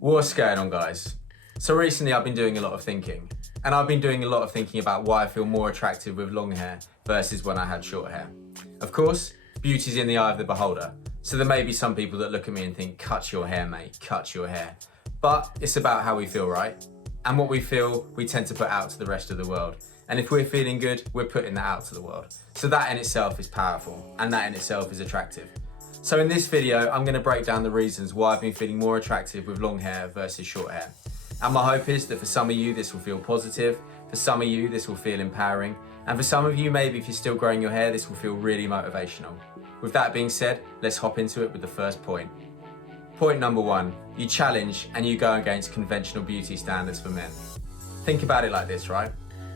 What's going on, guys? So recently I've been doing a lot of thinking, and I've been doing a lot of thinking about why I feel more attractive with long hair versus when I had short hair. Of course, beauty's in the eye of the beholder, so there may be some people that look at me and think, cut your hair, mate, cut your hair. But it's about how we feel, right? And what we feel, we tend to put out to the rest of the world. And if we're feeling good, we're putting that out to the world. So that in itself is powerful, and that in itself is attractive. So in this video, I'm going to break down the reasons why I've been feeling more attractive with long hair versus short hair. And my hope is that for some of you, this will feel positive. For some of you, this will feel empowering. And for some of you, maybe if you're still growing your hair, this will feel really motivational. With that being said, let's hop into it with the first point. Point number one, you challenge and you go against conventional beauty standards for men. Think about it like this, right?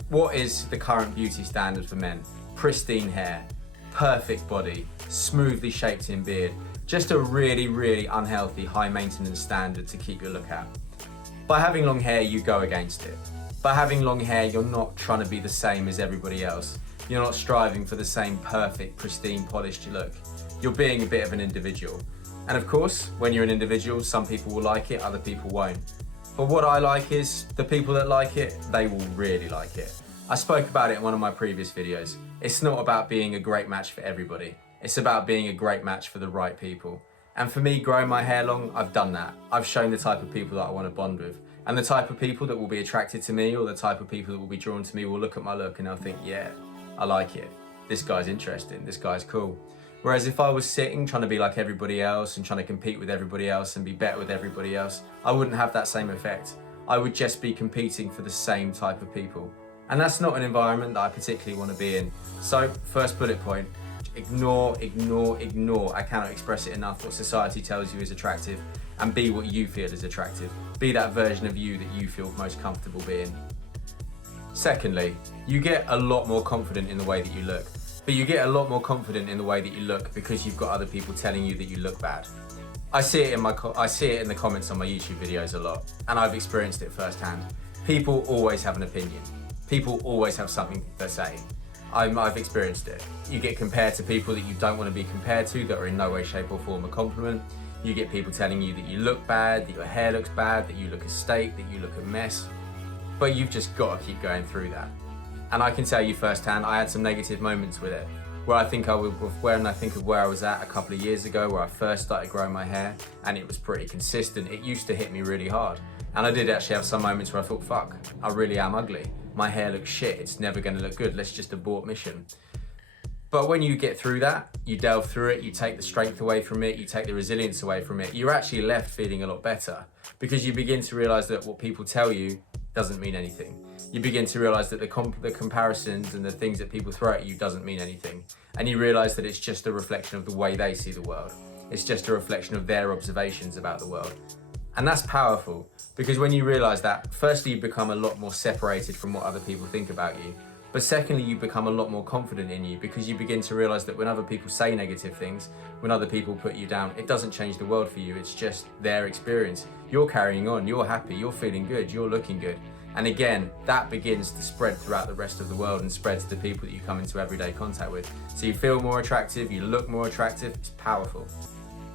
What is the current beauty standard for men? Pristine hair, perfect body, smoothly shaped in beard, just a really, really unhealthy, high maintenance standard to keep your look at. By having long hair, you go against it. By having long hair, you're not trying to be the same as everybody else. You're not striving for the same perfect, pristine, polished look. You're being a bit of an individual. And of course, when you're an individual, some people will like it, other people won't. But what I like is, the people that like it, they will really like it. I spoke about it in one of my previous videos. It's not about being a great match for everybody. It's about being a great match for the right people. And for me, growing my hair long, I've done that. I've shown the type of people that I want to bond with. And the type of people that will be attracted to me, or the type of people that will be drawn to me, will look at my look and they'll think, yeah, I like it. This guy's interesting, this guy's cool. Whereas if I was sitting trying to be like everybody else and trying to compete with everybody else and be better with everybody else, I wouldn't have that same effect. I would just be competing for the same type of people. And that's not an environment that I particularly want to be in. So, first bullet point, ignore. I cannot express it enough what society tells you is attractive, and be what you feel is attractive. Be that version of you that you feel most comfortable being. Secondly, you get a lot more confident in the way that you look. But you get a lot more confident in the way that you look because you've got other people telling you that you look bad. I see it in the comments on my YouTube videos a lot, and I've experienced it firsthand. People always have an opinion. People always have something to say. I've experienced it. You get compared to people that you don't want to be compared to, that are in no way, shape or form a compliment. You get people telling you that you look bad, that your hair looks bad, that you look a state, that you look a mess. But you've just got to keep going through that. And I can tell you firsthand, I had some negative moments with it. When I think of where I was at a couple of years ago, where I first started growing my hair, and it was pretty consistent, it used to hit me really hard. And I did actually have some moments where I thought, fuck, I really am ugly. My hair looks shit, it's never gonna look good, let's just abort mission. But when you get through that, you delve through it, you take the strength away from it, you take the resilience away from it, you're actually left feeling a lot better, because you begin to realize that what people tell you doesn't mean anything. You begin to realize that the comparisons and the things that people throw at you doesn't mean anything. And you realize that it's just a reflection of the way they see the world. It's just a reflection of their observations about the world. And that's powerful, because when you realize that, firstly, you become a lot more separated from what other people think about you. But secondly, you become a lot more confident in you, because you begin to realize that when other people say negative things, when other people put you down, it doesn't change the world for you. It's just their experience. You're carrying on, you're happy, you're feeling good, you're looking good. And again, that begins to spread throughout the rest of the world and spread to the people that you come into everyday contact with. So you feel more attractive, you look more attractive, it's powerful.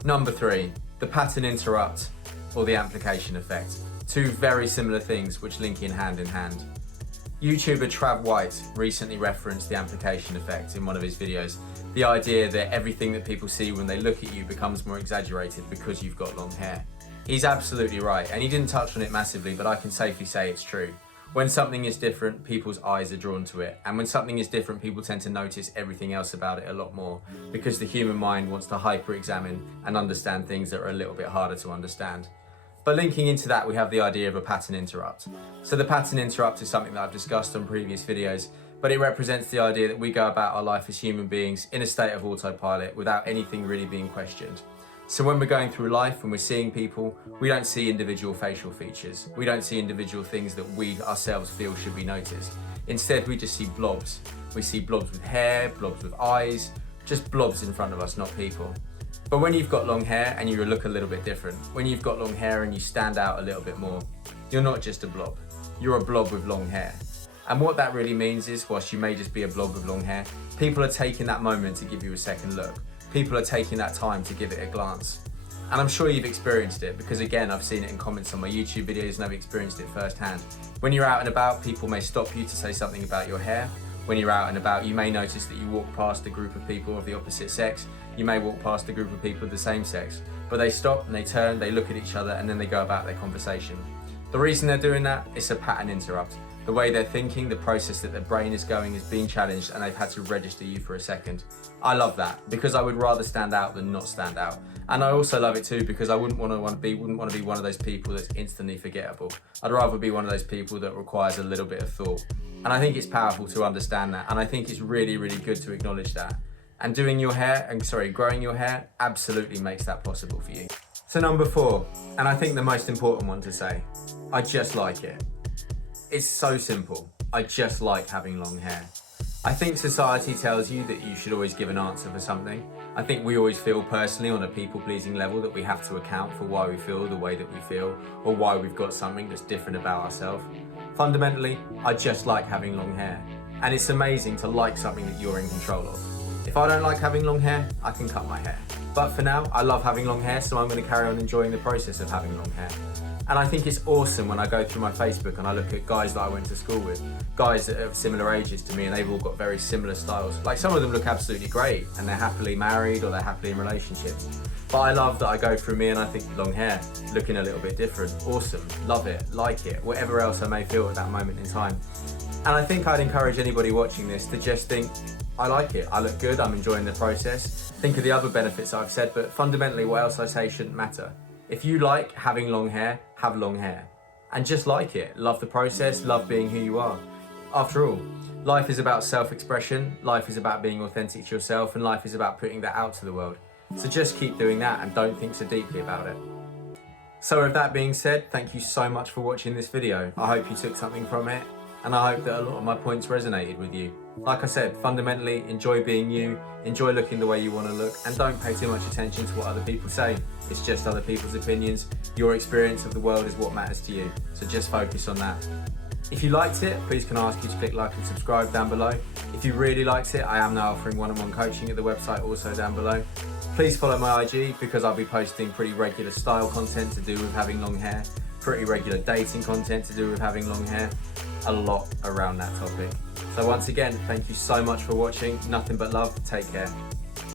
Number three, the pattern interrupt, or the amplification effect. Two very similar things which link in hand. YouTuber Trav White recently referenced the amplification effect in one of his videos. The idea that everything that people see when they look at you becomes more exaggerated because you've got long hair. He's absolutely right, and he didn't touch on it massively, but I can safely say it's true. When something is different, people's eyes are drawn to it. And when something is different, people tend to notice everything else about it a lot more, because the human mind wants to hyper-examine and understand things that are a little bit harder to understand. But linking into that, we have the idea of a pattern interrupt. So the pattern interrupt is something that I've discussed on previous videos, but it represents the idea that we go about our life as human beings in a state of autopilot without anything really being questioned. So when we're going through life and we're seeing people, we don't see individual facial features. We don't see individual things that we ourselves feel should be noticed. Instead, we just see blobs. We see blobs with hair, blobs with eyes, just blobs in front of us, not people. But when you've got long hair and you look a little bit different, when you've got long hair and you stand out a little bit more, you're not just a blob. You're a blob with long hair. And what that really means is, whilst you may just be a blob with long hair, people are taking that moment to give you a second look. People are taking that time to give it a glance. And I'm sure you've experienced it because again, I've seen it in comments on my YouTube videos and I've experienced it firsthand. When you're out and about, people may stop you to say something about your hair. When you're out and about, you may notice that you walk past a group of people of the opposite sex. You may walk past a group of people of the same sex, but they stop and they turn, they look at each other and then they go about their conversation. The reason they're doing that is a pattern interrupt. The way they're thinking, the process that their brain is going is being challenged and they've had to register you for a second. I love that because I would rather stand out than not stand out. And I also love it too because I wouldn't want to be one of those people that's instantly forgettable. I'd rather be one of those people that requires a little bit of thought. And I think it's powerful to understand that. And I think it's really, really good to acknowledge that. And growing your hair absolutely makes that possible for you. So number 4, and I think the most important one to say, I just like it. It's so simple. I just like having long hair. I think society tells you that you should always give an answer for something. I think we always feel personally on a people-pleasing level that we have to account for why we feel the way that we feel or why we've got something that's different about ourselves. Fundamentally, I just like having long hair. And it's amazing to like something that you're in control of. If I don't like having long hair, I can cut my hair. But for now, I love having long hair, so I'm going to carry on enjoying the process of having long hair. And I think it's awesome when I go through my Facebook and I look at guys that I went to school with, guys that are similar ages to me and they've all got very similar styles. Like some of them look absolutely great and they're happily married or they're happily in relationships. But I love that I go through me and I think long hair, looking a little bit different, awesome, love it, like it, whatever else I may feel at that moment in time. And I think I'd encourage anybody watching this to just think, I like it, I look good, I'm enjoying the process. Think of the other benefits I've said, but fundamentally what else I say shouldn't matter. If you like having long hair, have long hair. And just like it. Love the process, love being who you are. After all, life is about self-expression, life is about being authentic to yourself, and life is about putting that out to the world. So just keep doing that and don't think so deeply about it. So with that being said, thank you so much for watching this video. I hope you took something from it, and I hope that a lot of my points resonated with you. Like I said, fundamentally, enjoy being you, enjoy looking the way you want to look, and don't pay too much attention to what other people say. It's just other people's opinions. Your experience of the world is what matters to you, so just focus on that. If you liked it, please can I ask you to click like and subscribe down below. If you really liked it, I am now offering one-on-one coaching at the website also down below. Please follow my IG because I'll be posting pretty regular style content to do with having long hair, pretty regular dating content to do with having long hair, a lot around that topic. So once again, thank you so much for watching. Nothing but love. Take care.